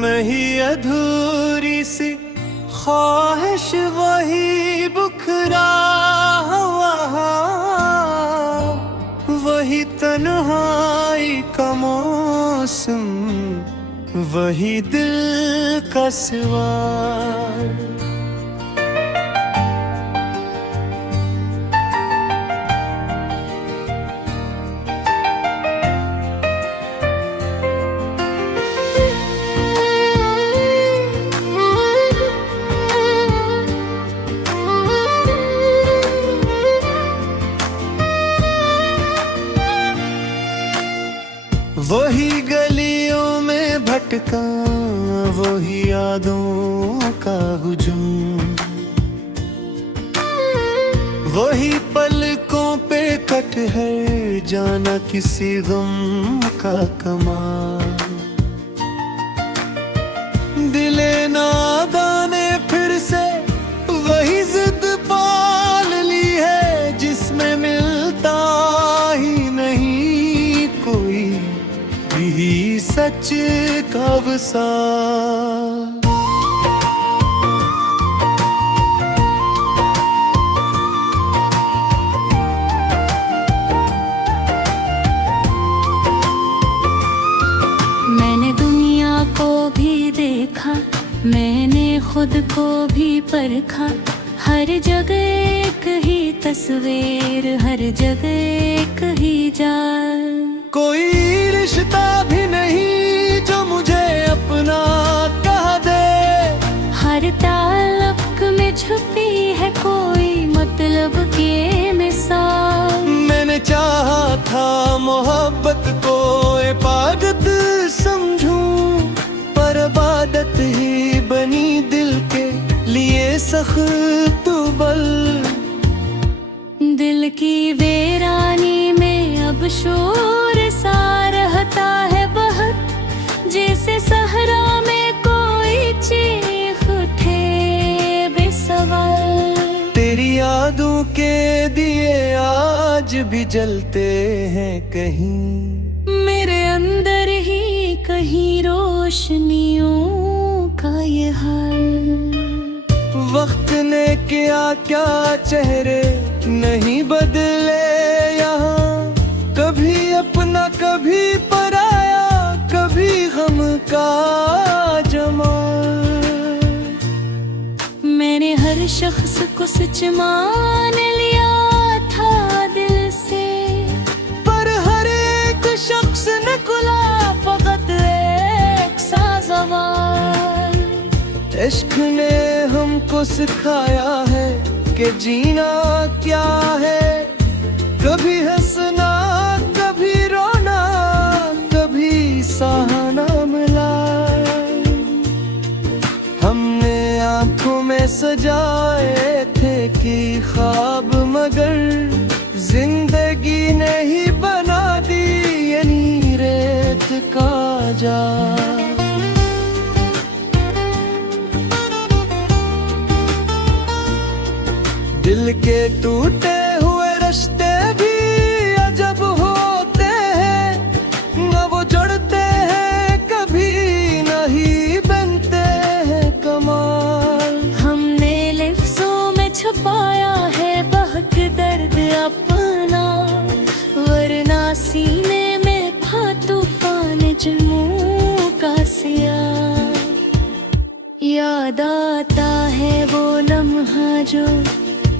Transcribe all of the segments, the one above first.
नहीं अधूरी सी ख्वाहिश वही बुखरा हुआ, वही तन्हाई का मौसम, वही दिल का सवाल। वही गलियों में भटका, वही यादों का हुजूम, वही पलकों पे कटहर जाना किसी गम का कमाल। दिले नादाने फिर से वही जिद पाल ली है, जिसमें मिलता ही नहीं कोई भी सच का वसाल। मैंने दुनिया को भी देखा, मैंने खुद को भी परखा, हर जगह एक ही तस्वीर, हर जगह एक ही जाल। कोई रिश्ता भी नहीं जो मुझे अपना कह दे, हर ताल्लुक में छुपी है कोई मतलब की मिसाल। मैंने चाहा था मोहब्बत को इबादत समझूं, पर इबादत ही बनी दिल के लिए सख्त बल। दिल की वीरानी में अब शोर सा रहता है बहुत, जैसे सहरा में कोई चीख उठे बेसवाल। तेरी यादों के दिए आज भी जलते हैं कहीं, मेरे अंदर ही कहीं रोशनियों का ये हाल। वक्त ने किया क्या चेहरे नहीं बदले यहाँ, कभी अपना कभी पराया, कभी गम का जमाल। मैंने हर शख्स को सच मान लिया था दिल से, पर हर एक शख्स ने खुला फकत एक सा सवाल। इश्क ने हमको सिखाया है कि जीना क्या है, कभी हंसना कभी रोना, कभी सहना मिला। हमने आंखों में सजाए थे कि ख्वाब, मगर जिंदगी ने ही बना दी यानी रेत का जाल। दिल के टूटे हुए रिश्ते भी अजब होते हैं, न वो जुड़ते हैं कभी नहीं बनते हैं कमाल। हमने लफ्जों में छुपाया है बहक दर्द अपना, वरना सीने में था तूफान जुनून का सिया। याद आता है वो लम्हा जो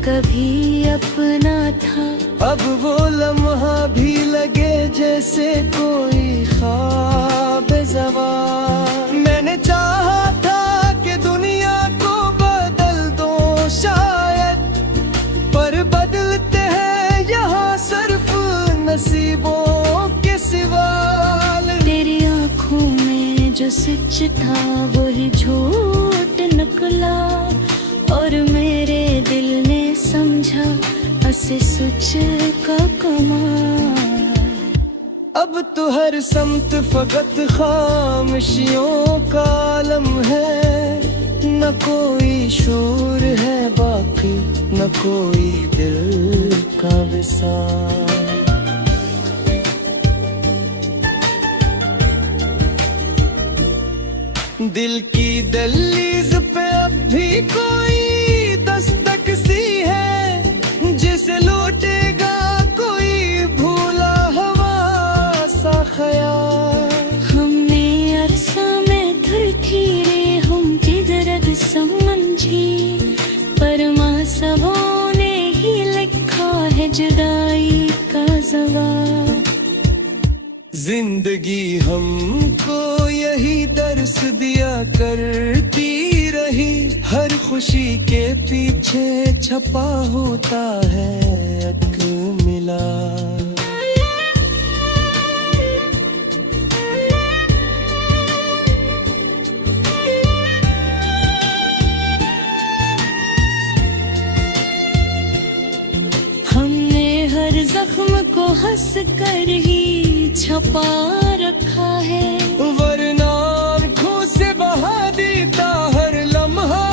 कभी अपना था, अब वो लम्हा भी लगे जैसे कोई ख्वाब ज़वाल। मैंने चाहा था कि दुनिया को बदल दो शायद, पर बदलते हैं यहाँ सिर्फ नसीबों के सवाल। तेरी आँखों में जो सच था वही झूठ निकला, और मेरे दिल ने समझा असे सच का कमाल। अब तो हर समत फकत खामोशियों का आलम है, न कोई शोर है बाकी, न कोई दिल का विसाल। दिल की दहलीज पे अब भी कोई दस्तक सी है, जिसे लौटेगा कोई भूला हुआ सा ख्याल। हमने अरसा में धुरती रे हम जिधर समझी, परमा सबों ने ही लिखा है जुदाई का जवाब। जिंदगी हमको यही दर्स दिया करती रही, हर खुशी के पीछे छपा होता है एक मिला। हमने हर जख्म को हंस कर ही छपा रखा है, वरना आँखों से बहा देता हर लम्हा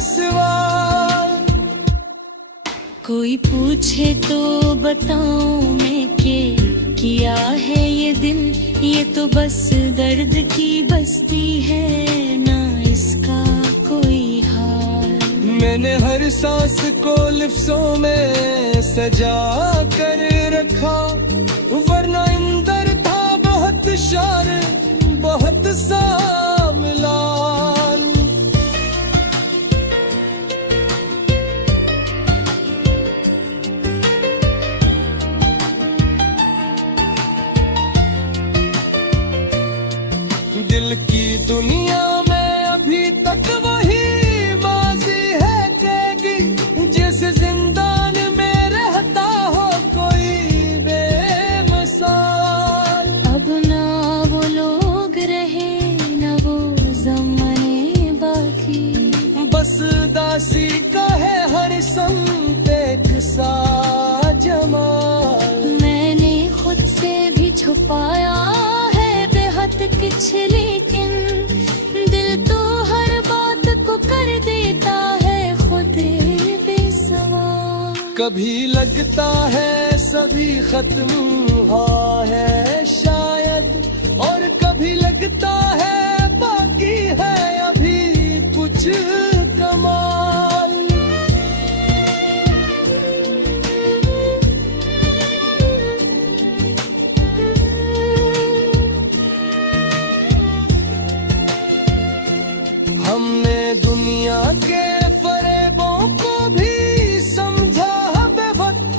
सवाल। कोई पूछे तो बताऊं मैं के किया है ये दिल, ये तो बस दर्द की बस्ती है ना इसका कोई हाल। मैंने हर सांस को लिफ्ज़ों में सजा कर रखा, वरना अंदर था बहुत शार बहुत सा मिलाल। दिल की दुनिया में अभी तक वही माजी है कैदी, जैसे जिंदान में रहता हो कोई बेमिसाल। अब ना वो लोग रहे ना वो ज़माने बाकी, बस दासी का है हर संग एक सा जमाल। मैंने खुद से भी छुपाया है बेहद कुछ, लेकिन दिल तो हर बात को कर देता है खुद बेसवार। कभी लगता है सभी खत्म हुआ है शायद, और कभी लगता है बाकी है अभी कुछ कमाल। हमने दुनिया के फरेबों को भी समझा बेवक्त,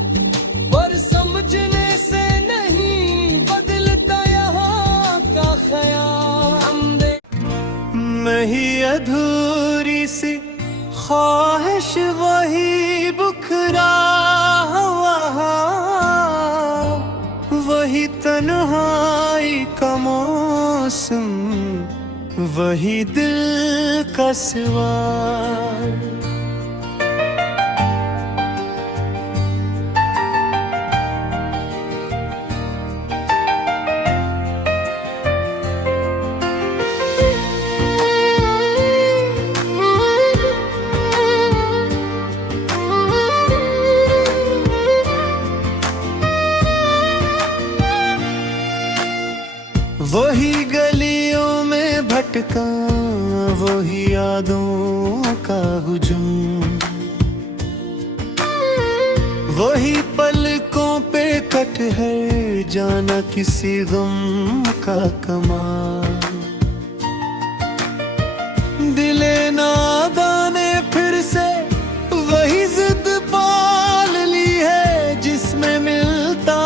पर समझने से नहीं बदलता यहाँ का ख्याल। नहीं अधूरी सी ख्वाहिश वही बुखरा हुआ, वही तन्हाई का मौसम, वही दिल का सवाल। वही गलियों में भटका, वही यादों का हुजूम, वही पलकों पे कट है जाना किसी गम का कमाल। दिले नादाने फिर से वही जिद पाल ली है, जिसमें मिलता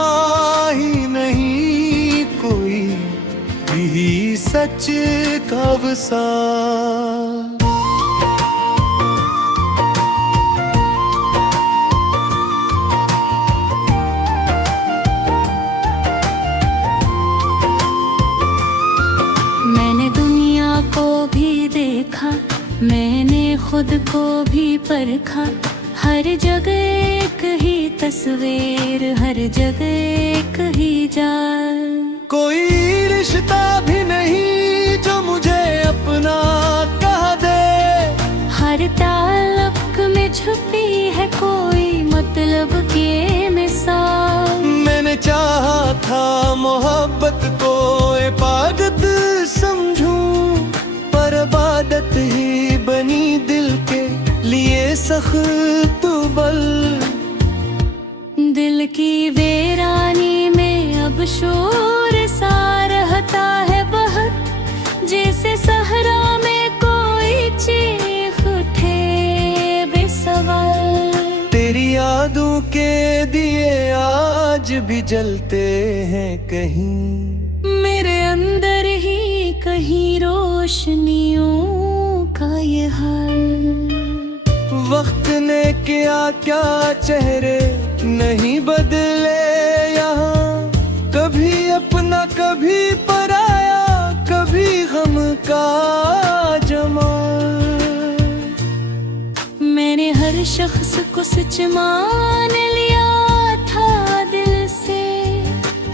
ही नहीं कोई भी सच का वसाल। मैंने दुनिया को भी देखा, मैंने खुद को भी परखा, हर जगह एक ही तस्वीर, हर जगह एक ही जाल। कोई रिश्ता भी नहीं जो मुझे अपना कह दे, हर ताल्लुक में छुपी है कोई मतलब के मिसाल। मैंने चाहा था मोहब्बत को इबादत समझूं, पर भी जलते हैं कहीं। मेरे अंदर ही कहीं रोशनियों का ये हाल। वक्त ने किया क्या चेहरे नहीं बदले यहाँ, कभी अपना कभी पराया, कभी गम का जमाल। मैंने हर शख्स को सच मान लिया था दिल से,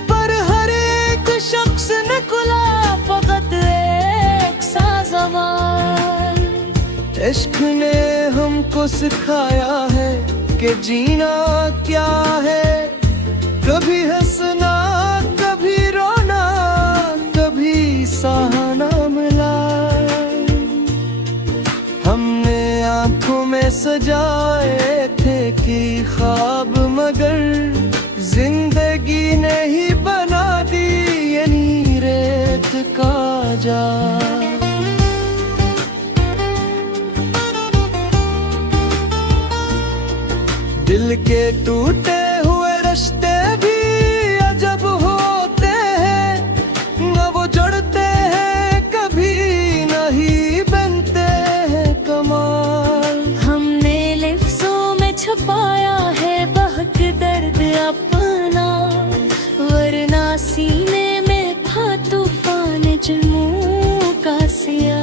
पर हर एक शख्स ने खुला फकत एक सा सवाल। इश्क ने हमको सिखाया है कि जीना क्या है, कभी हंसना कभी रोना, कभी सहना मिला। हमने आंखों में सजाए थे कि ख्वाब, मगर जिंदगी ने ही बना दी यानी रेत का जाल। दिल के टूटे हुए रिश्ते भी अजब होते हैं, न वो जड़ते हैं कभी नहीं बनते हैं कमाल। हमने लफ्जों में छुपाया है बहक दर्द अपना, वरना सीने में था तूफान जुनून का सिया।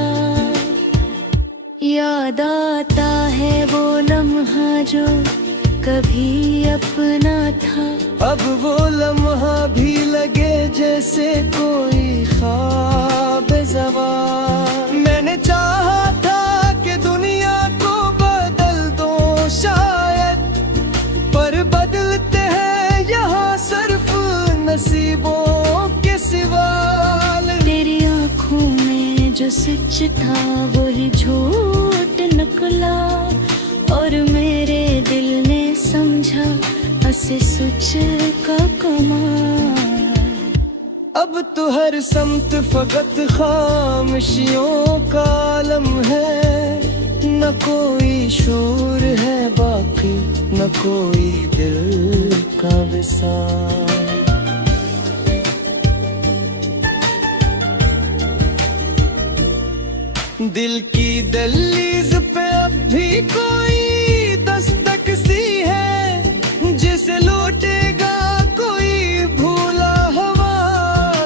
याद आता है वो लम्हा जो कभी अपना था, अब वो लम्हा भी लगे जैसे कोई ख्वाब ज़वाल। मैंने चाहा था कि दुनिया को बदल दो शायद, पर बदलते हैं यहाँ सिर्फ नसीबों के सवाल। तेरी आँखों में जो सच था वही झूठ निकला, और मेरे दिल ने समझा असे सच का कमाल। अब तो हर समत फकत खामोशियों का आलम है, न कोई शोर है बाकी, न कोई दिल का विसाल। दिल की दहलीज पे अब भी कोई दस्तक सी है, जिसे लौटेगा कोई भूला हवा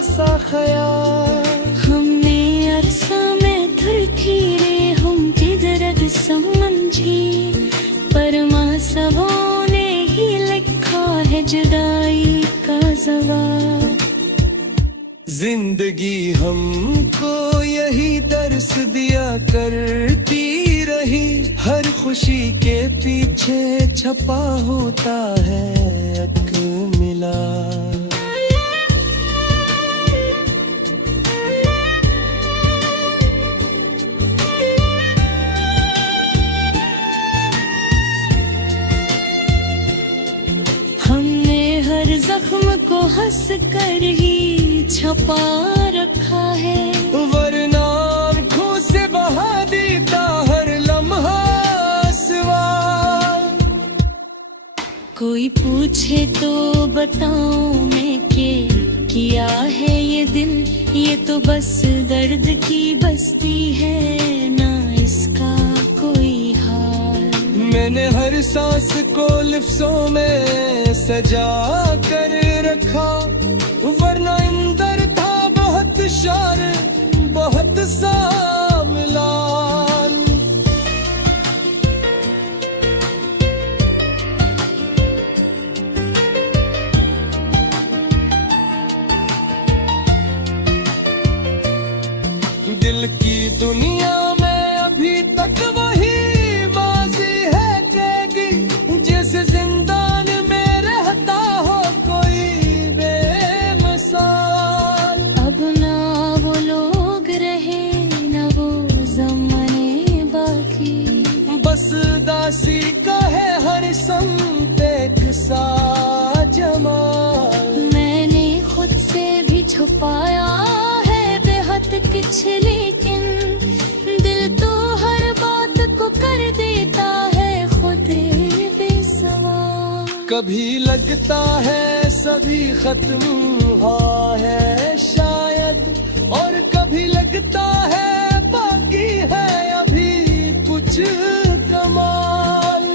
सा ख्याल। हमने अरसा में धरती रे हम किधर समझी, पर माँ सबों ने ही लिखा है जुदाई का जवाब। जिंदगी हमको यही दर्स दिया करती रही, हर खुशी के पीछे छपा होता है एक मिला। हमने हर जख्म को हंस कर ही छपा रखा है, वरना आँखों से बहा देता हर लम्हा सवाल। कोई पूछे तो बताऊं मैं के किया है ये दिल, ये तो बस दर्द की बस्ती है ना इसका कोई हाल। मैंने हर सांस को लफ्जों में सजा कर रखा, वरना अंदर था बहुत शार बहुत सामलाल। दिल की दुनिया में अभी तक वही माजी है कैदी, जैसे जिंदान में रहता हो कोई बेमिसाल। अब ना वो लोग रहे ना वो ज़माने बाकी, बस दासी का है हर समत एक सा जमाल। मैंने खुद से भी छुपाया है बेहद कुछ, लेकिन दिल तो हर बात को कर देता है खुद बेसवाल। कभी लगता है सभी खत्म हुआ है शायद, और कभी लगता है बाकी है अभी कुछ कमाल।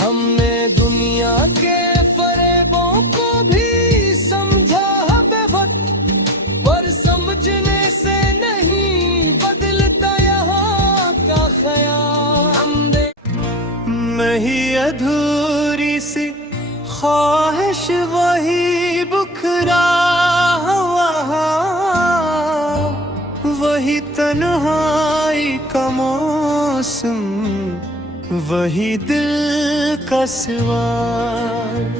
हमने दुनिया के फरेबों को भी समझा बेवक्त, पर समझने से नहीं बदलता यहाँ का ख्याल। नहीं अधूरी सी ख्वाहिश वही बुखरा हुआ, वही तन्हाई का मौसम, वही दिल का सवाल।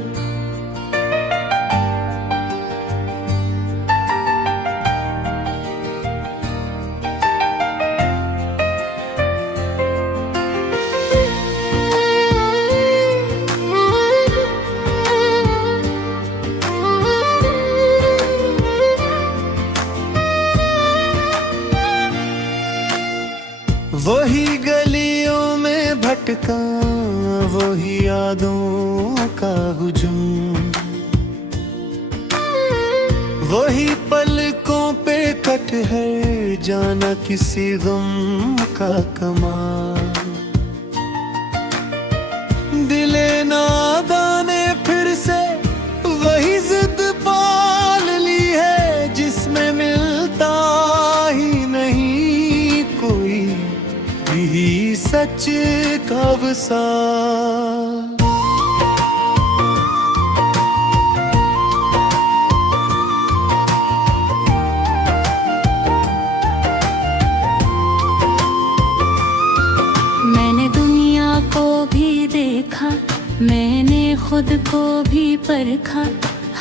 वही गलियों में भटका, वही यादों का हुजूम, वही पलकों पे कट है जाना किसी गम का कमाल। दिले नादाने फिर से वही जिद पाल ली है, जिसमें मिलता ही नहीं कोई भी सच का वसाल। मैंने दुनिया को भी देखा, मैंने खुद को भी परखा,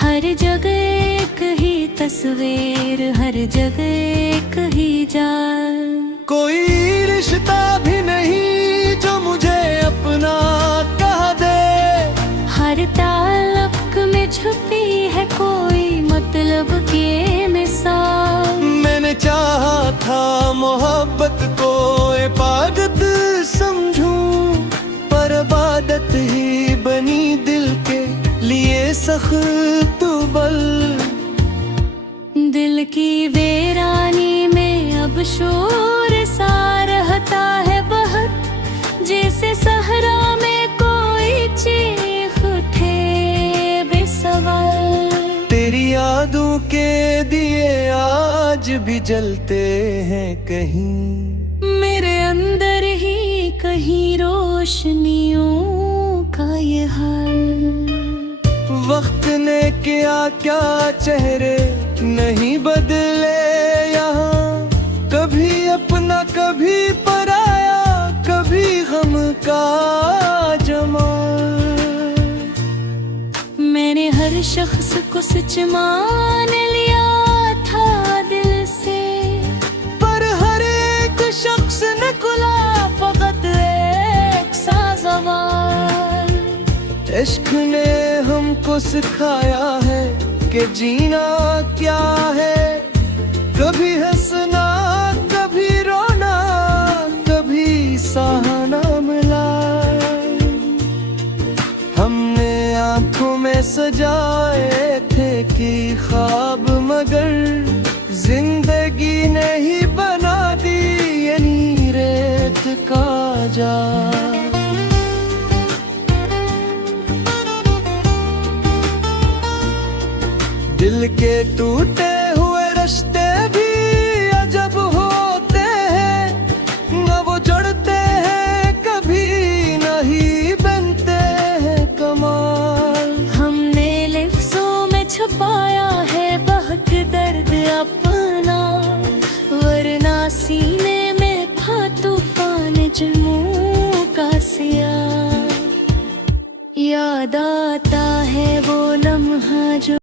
हर जगह एक ही तस्वीर, हर जगह एक ही जाल। कोई रिश्ता भी नहीं जो मुझे अपना कह दे, हर ताल्लुक में छुपी है कोई मतलब की मिसाल। मैंने चाहा था मोहब्बत को इबादत समझूं, पर इबादत ही बनी दिल के लिए सख्त बल। दिल की वीरानी में अब शोर सा रहता है बहुत, जैसे सहरा में कोई चीख उठे बेसवाल। तेरी यादों के दिए आज भी जलते हैं कहीं, मेरे अंदर ही कहीं रोशनियों का ये हाल। वक्त ने किया क्या चेहरे नहीं बदले यहाँ, कभी अपना कभी पराया, कभी गम का जमाल। मैंने हर शख्स को सच मान लिया था दिल से, पर हर एक शख्स ने खुला फकत एक सा सवाल। इश्क ने हमको सिखाया है कि जीना क्या है, कभी हंसना कभी रोना, कभी सहना मिला। हमने आंखों में सजाए थे कि ख्वाब, मगर जिंदगी ने ही बना दी यानी रेत का जाल। दिल के टूटे हुए रिश्ते भी अजब होते हैं, न वो जड़ते हैं कभी नहीं बनते हैं कमाल। हमने लफ्जों में छुपाया है बहक दर्द अपना, वरना सीने में था तूफान जुनू का सिया। याद आता है वो लम्हा जो